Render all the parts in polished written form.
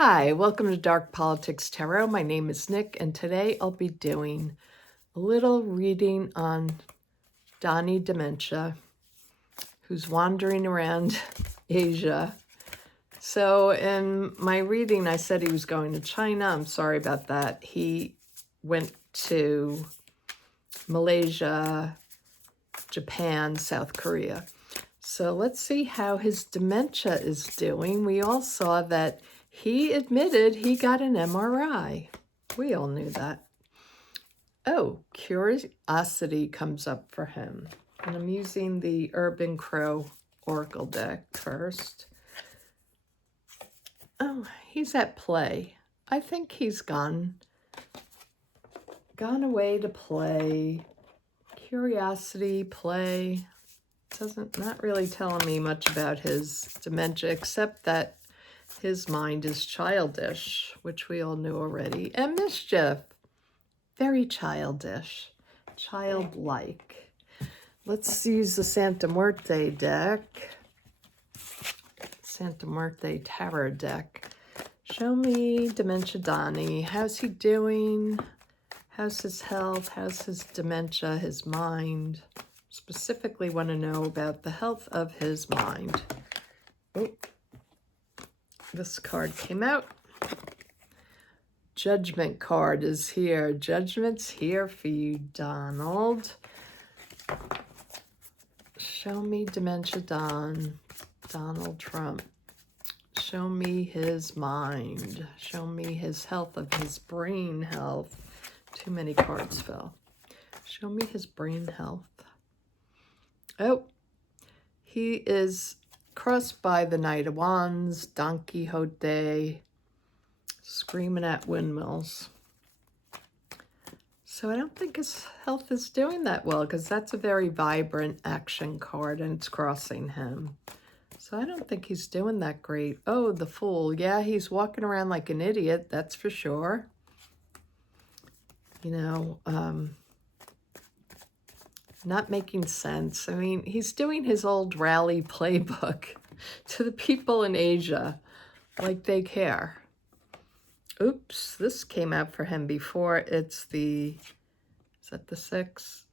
Hi, welcome to Dark Politics Tarot. My name is Nick, and today I'll be doing a little reading on Donnie Dementia, who's wandering around Asia. So in my reading, I said he was going to China. I'm sorry about that. He went to Malaysia, Japan, South Korea. So let's see how his dementia is doing. We all saw that he admitted he got an MRI. We all knew that. Oh, curiosity comes up for him. And I'm using the Urban Crow Oracle deck first. Oh, he's at play. I think he's gone away to play. Curiosity, play. Not really telling me much about his dementia, except that his mind is childish, which we all knew already, and mischief. Very childish, childlike. Let's use the Santa Muerte deck. Santa Muerte Tarot deck. Show me Dementia Donnie. How's he doing? How's his health? How's his dementia, his mind? Specifically want to know about the health of his mind. Oh, this card came out. Judgment card is here. Judgment's here for you, Donald. Show me Dementia Donald Trump. Show me his mind. Show me his health of his brain health. Too many cards fell. Show me his brain health. Oh, he is crossed by the Knight of Wands, Don Quixote, screaming at windmills. So I don't think his health is doing that well, because that's a very vibrant action card and it's crossing him. So I don't think he's doing that great. Oh, the Fool. Yeah, he's walking around like an idiot, that's for sure. You know, not making sense. I mean, he's doing his old rally playbook to the people in Asia, like they care. Oops, this came out for him before. It's the, is that the 6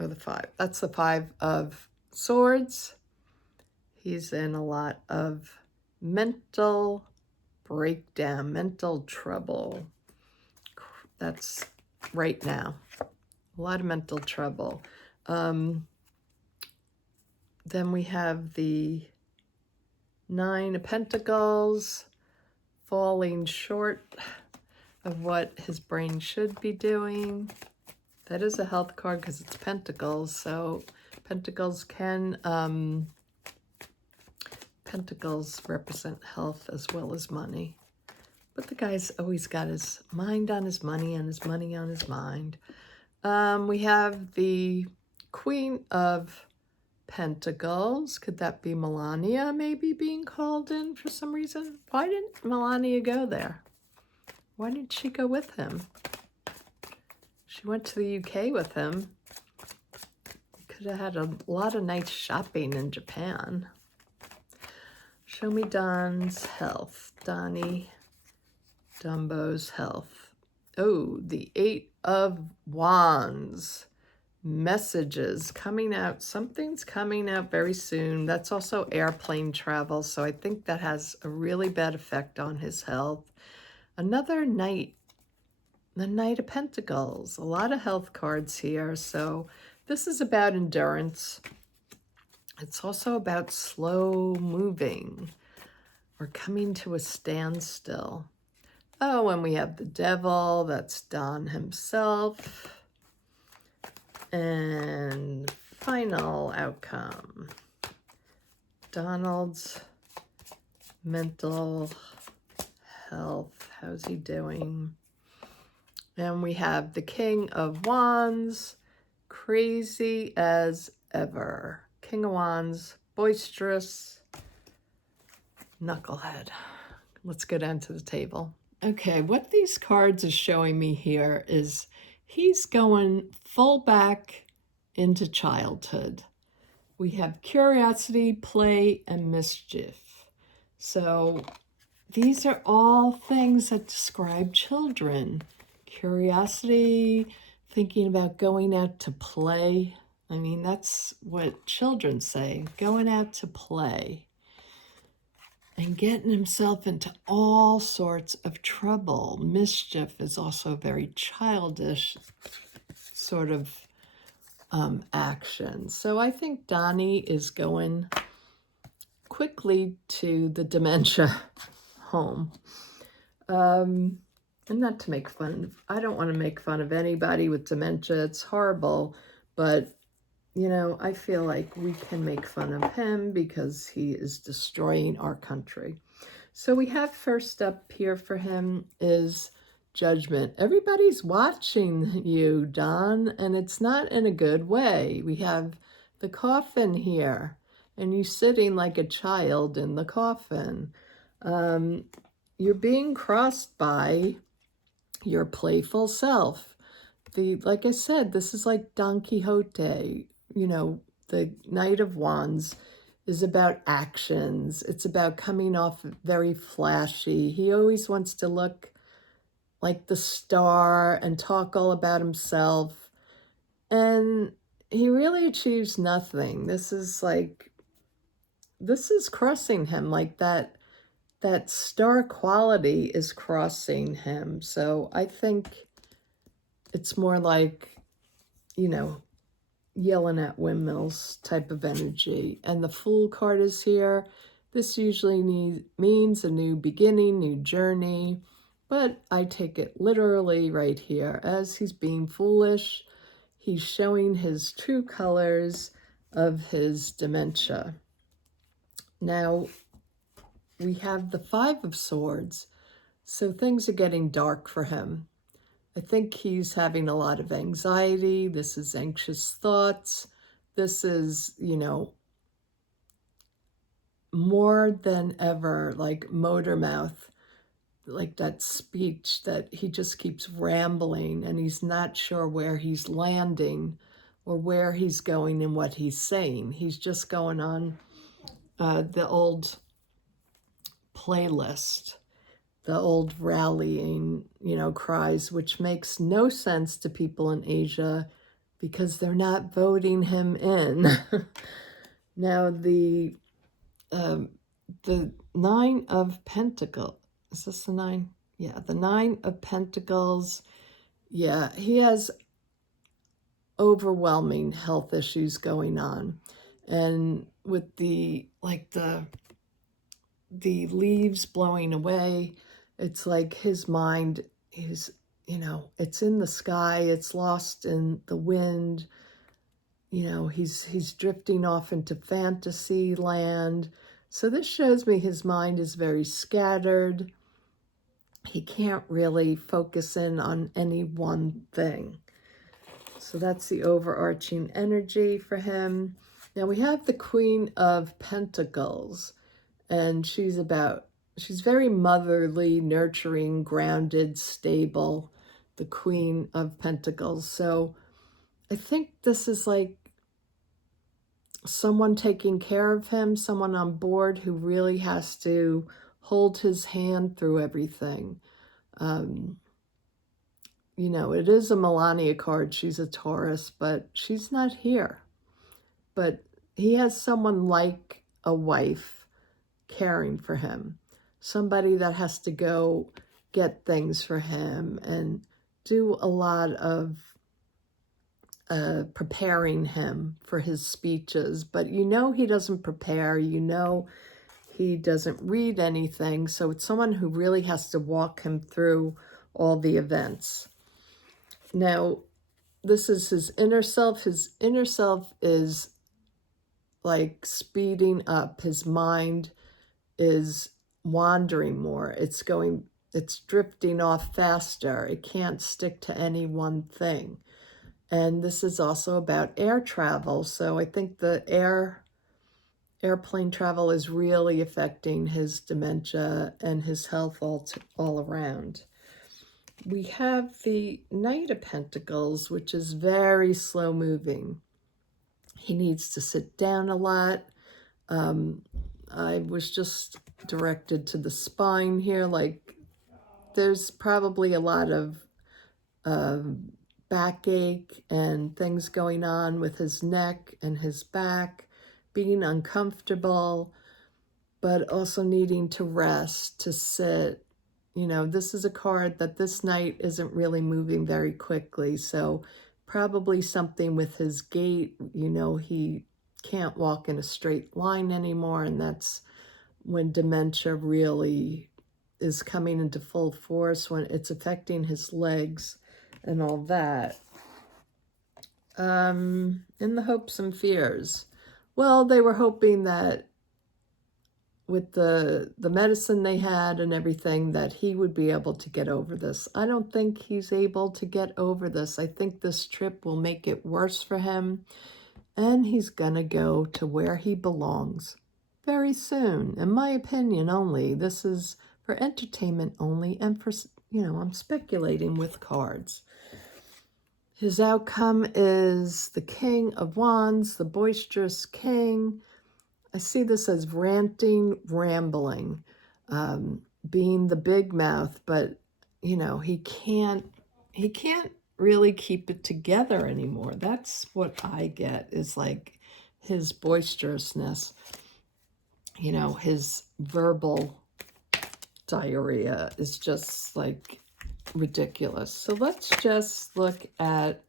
or the 5? That's the 5 of Swords. He's in a lot of mental breakdown, mental trouble. That's right now. A lot of mental trouble. Then we have the 9 of Pentacles, falling short of what his brain should be doing. That is a health card because it's Pentacles, so Pentacles can, Pentacles represent health as well as money. But the guy's always got his mind on his money and his money on his mind. We have the Queen of Pentacles. Could that be Melania maybe being called in for some reason? Why didn't Melania go there? Why didn't she go with him? She went to the UK with him. Could have had a lot of nice shopping in Japan. Show me Don's health. Donnie Dumbo's health. Oh, the 8 of Wands. Messages coming out. Something's coming out very soon. That's also airplane travel, so I think that has a really bad effect on his health. Another Knight. The Knight of Pentacles. A lot of health cards here. So this is about endurance. It's also about slow moving or coming to a standstill. Oh, and we have the Devil. That's Don himself. And final outcome. Donald's mental health. How's he doing? And we have the King of Wands. Crazy as ever. King of Wands. Boisterous. Knucklehead. Let's go down to the table. Okay, what these cards are showing me here is he's going full back into childhood. We have curiosity, play, and mischief. So these are all things that describe children. Curiosity, thinking about going out to play. I mean, that's what children say, going out to play. And getting himself into all sorts of trouble. Mischief is also a very childish sort of action. So I think Donnie is going quickly to the dementia home. And not to make fun, I don't want to make fun of anybody with dementia. It's horrible, but you know, I feel like we can make fun of him because he is destroying our country. So we have first up here for him is judgment. Everybody's watching you, Don, and it's not in a good way. We have the coffin here, and you sitting like a child in the coffin. You're being crossed by your playful self. Like I said, this is like Don Quixote. You know, the Knight of Wands is about actions. It's about coming off very flashy. He always wants to look like the star and talk all about himself. And he really achieves nothing. This is crossing him, like that star quality is crossing him. So I think it's more like, you know, yelling at windmills type of energy. And the Fool card is here. This usually means a new beginning, new journey, but I take it literally right here. As he's being foolish, he's showing his true colors of his dementia. Now, we have the Five of Swords, so things are getting dark for him. I think he's having a lot of anxiety. This is anxious thoughts. This is, you know, more than ever like motor mouth, like that speech that he just keeps rambling and he's not sure where he's landing or where he's going and what he's saying. He's just going on the old playlist, the old rallying, you know, cries, which makes no sense to people in Asia because they're not voting him in. Now, the Nine of Pentacles, is this the nine? Yeah, the Nine of Pentacles. Yeah, he has overwhelming health issues going on. And with the leaves blowing away, it's like his mind is, you know, it's in the sky, it's lost in the wind. You know, he's drifting off into fantasy land. So this shows me his mind is very scattered. He can't really focus in on any one thing. So that's the overarching energy for him. Now we have the Queen of Pentacles, and she's very motherly, nurturing, grounded, stable, the Queen of Pentacles. So I think this is like someone taking care of him, someone on board who really has to hold his hand through everything. You know, it is a Melania card. She's a Taurus, but she's not here. But he has someone like a wife caring for him, somebody that has to go get things for him and do a lot of preparing him for his speeches. But you know he doesn't prepare, you know he doesn't read anything, so it's someone who really has to walk him through all the events. Now, this is his inner self. His inner self is like speeding up. His mind is wandering more. It's drifting off faster. It can't stick to any one thing. And this is also about air travel. So I think the airplane travel is really affecting his dementia and his health all around. We have the Knight of Pentacles, which is very slow moving. He needs to sit down a lot. I was just directed to the spine here. Like, there's probably a lot of backache and things going on with his neck and his back, being uncomfortable, but also needing to rest, to sit. You know, this is a card that this knight isn't really moving very quickly, so probably something with his gait. You know, he can't walk in a straight line anymore, and that's when dementia really is coming into full force, when it's affecting his legs and all that. In the hopes and fears. Well, they were hoping that with the medicine they had and everything, that he would be able to get over this. I don't think he's able to get over this. I think this trip will make it worse for him, and he's gonna go to where he belongs very soon. In my opinion only. This is for entertainment only, and for, you know, I'm speculating with cards. His outcome is the King of Wands, the boisterous king. I see this as ranting, rambling, being the big mouth, but, you know, he can't really keep it together anymore. That's what I get, is like his boisterousness, you know, his verbal diarrhea is just like ridiculous. So let's just look at,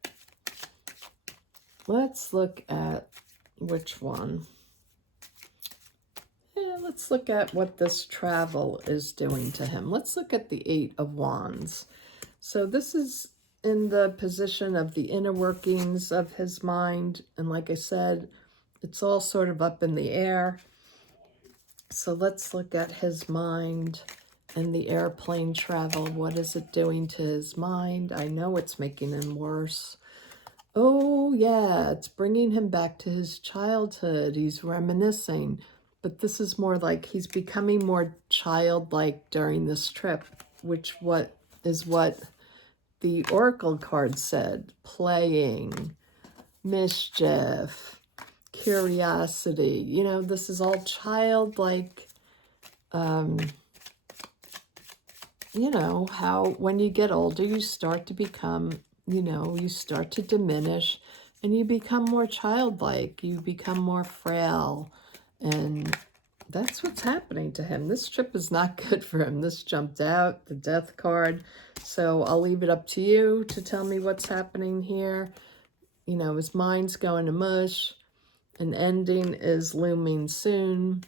which one? Yeah, let's look at what this travel is doing to him. Let's look at the Eight of Wands. So this is in the position of the inner workings of his mind. And like I said, it's all sort of up in the air. So let's look at his mind and the airplane travel. What is it doing to his mind? I know it's making him worse. Oh, yeah, it's bringing him back to his childhood. He's reminiscing. But this is more like he's becoming more childlike during this trip, which is what the Oracle card said. Playing, mischief, curiosity. You know, this is all childlike. You know, how when you get older, you start to become, you know, you start to diminish and you become more childlike. You become more frail. And that's what's happening to him. This trip is not good for him. This jumped out, the death card. So I'll leave it up to you to tell me what's happening here. You know, his mind's going to mush. An ending is looming soon.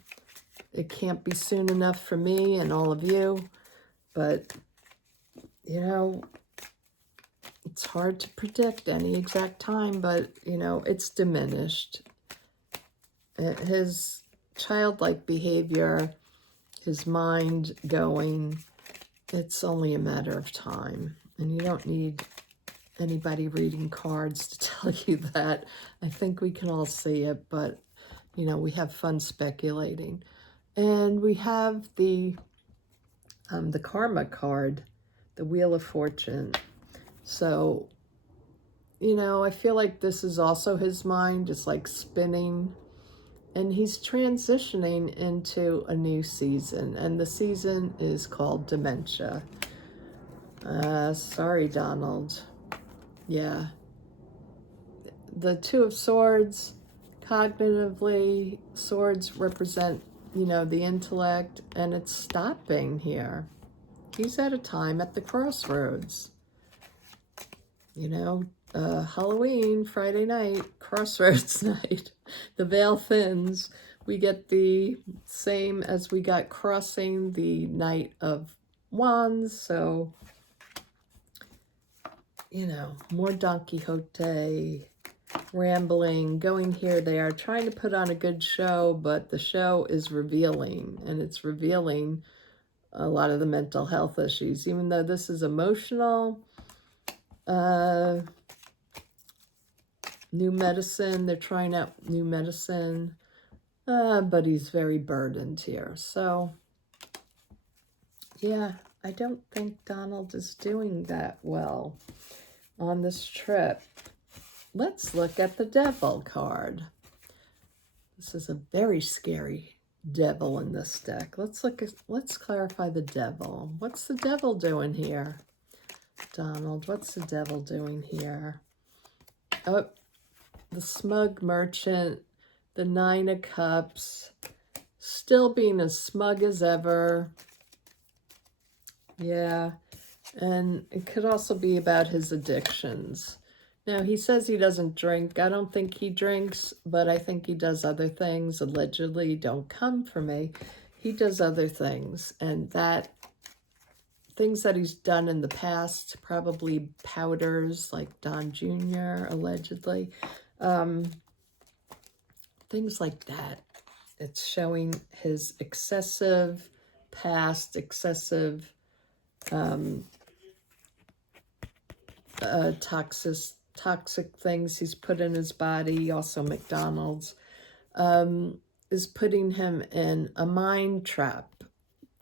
It can't be soon enough for me and all of you. But, you know, it's hard to predict any exact time, but, you know, it's diminished. His childlike behavior, his mind going, it's only a matter of time. And you don't need anybody reading cards to tell you that. I think we can all see it, but, you know, we have fun speculating. And we have the Karma card, the Wheel of Fortune. So, you know, I feel like this is also his mind. It's like spinning. And he's transitioning into a new season. And the season is called Dementia. Sorry, Donald. Yeah. The Two of Swords, cognitively, swords represent, you know, the intellect, and it's stopping here. He's at a time at the crossroads. You know, Halloween, Friday night, crossroads night. The veil thins. We get the same as we got crossing the Knight of Wands. So, you know, more Don Quixote, rambling, going here, there, trying to put on a good show, but the show is revealing, and it's revealing a lot of the mental health issues, even though this is emotional. New medicine, they're trying out new medicine, but he's very burdened here. So, yeah, I don't think Donald is doing that well on this trip. Let's look at the Devil card. This is a very scary devil in this deck. Let's clarify the devil. What's the devil doing here? Donald, what's the devil doing here? Oh, the smug merchant, the 9 of Cups, still being as smug as ever. Yeah, and it could also be about his addictions. Now, he says he doesn't drink. I don't think he drinks, but I think he does other things. Allegedly, don't come for me. He does other things, and that things that he's done in the past, probably powders like Don Jr., allegedly. Things like that. It's showing his excessive past, excessive toxic things he's put in his body. Also McDonald's is putting him in a mind trap.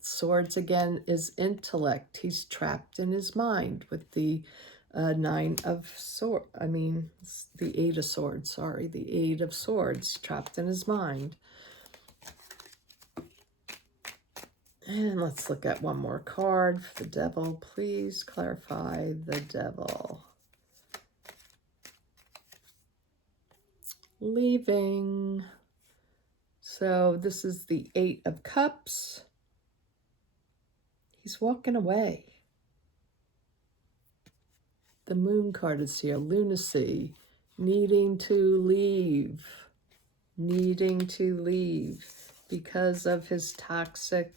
Swords again is intellect. He's trapped in his mind with the 9 of swords. I mean, the 8 of swords, sorry. The 8 of swords, trapped in his mind. And let's look at one more card for the devil. Please clarify the devil. Leaving. So this is the 8 of Cups. He's walking away. The Moon card is here. Lunacy. Needing to leave. Needing to leave because of his toxic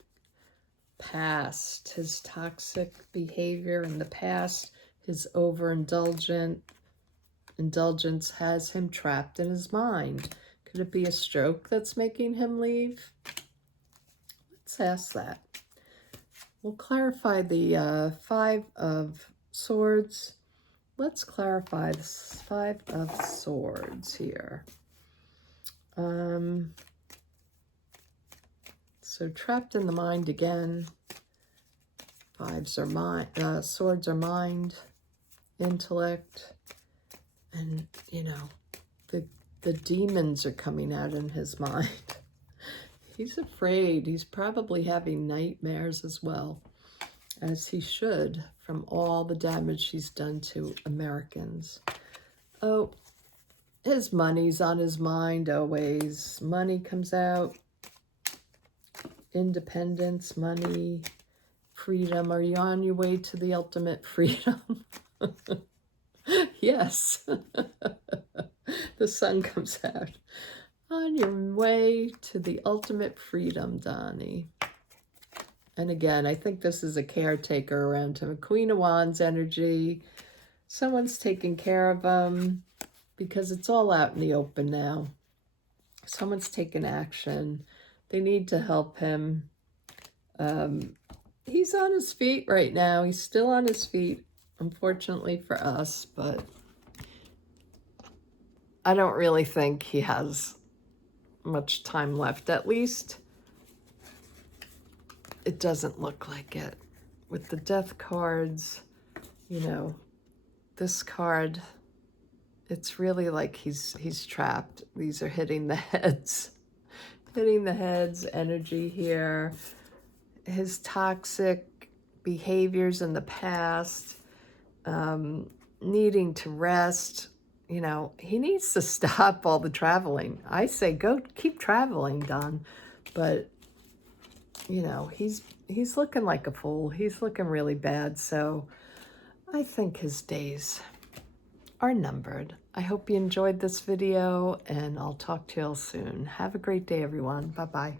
past, his toxic behavior in the past, his indulgence has him trapped in his mind. Could it be a stroke that's making him leave? Let's ask that. We'll clarify the 5 of Swords. Let's clarify the 5 of Swords here. So trapped in the mind again. Swords are mind, intellect, and you know, the demons are coming out in his mind. He's afraid. He's probably having nightmares as well, as he should, from all the damage he's done to Americans. Oh, his money's on his mind always. Money comes out. Independence, money, freedom. Are you on your way to the ultimate freedom? Yes. The sun comes out. On your way to the ultimate freedom, Donnie. And again, I think this is a caretaker around him. A Queen of Wands energy. Someone's taking care of him because it's all out in the open now. Someone's taking action. They need to help him. He's on his feet right now. He's still on his feet, unfortunately for us, but I don't really think he has much time left. At least it doesn't look like it. With the death cards, you know, this card, it's really like he's trapped. These are hitting the heads. Hitting the heads energy here. His toxic behaviors in the past, needing to rest. You know, he needs to stop all the traveling. I say go keep traveling, Don. But, you know, he's looking like a fool. He's looking really bad. So I think his days are numbered. I hope you enjoyed this video, and I'll talk to you all soon. Have a great day, everyone. Bye-bye.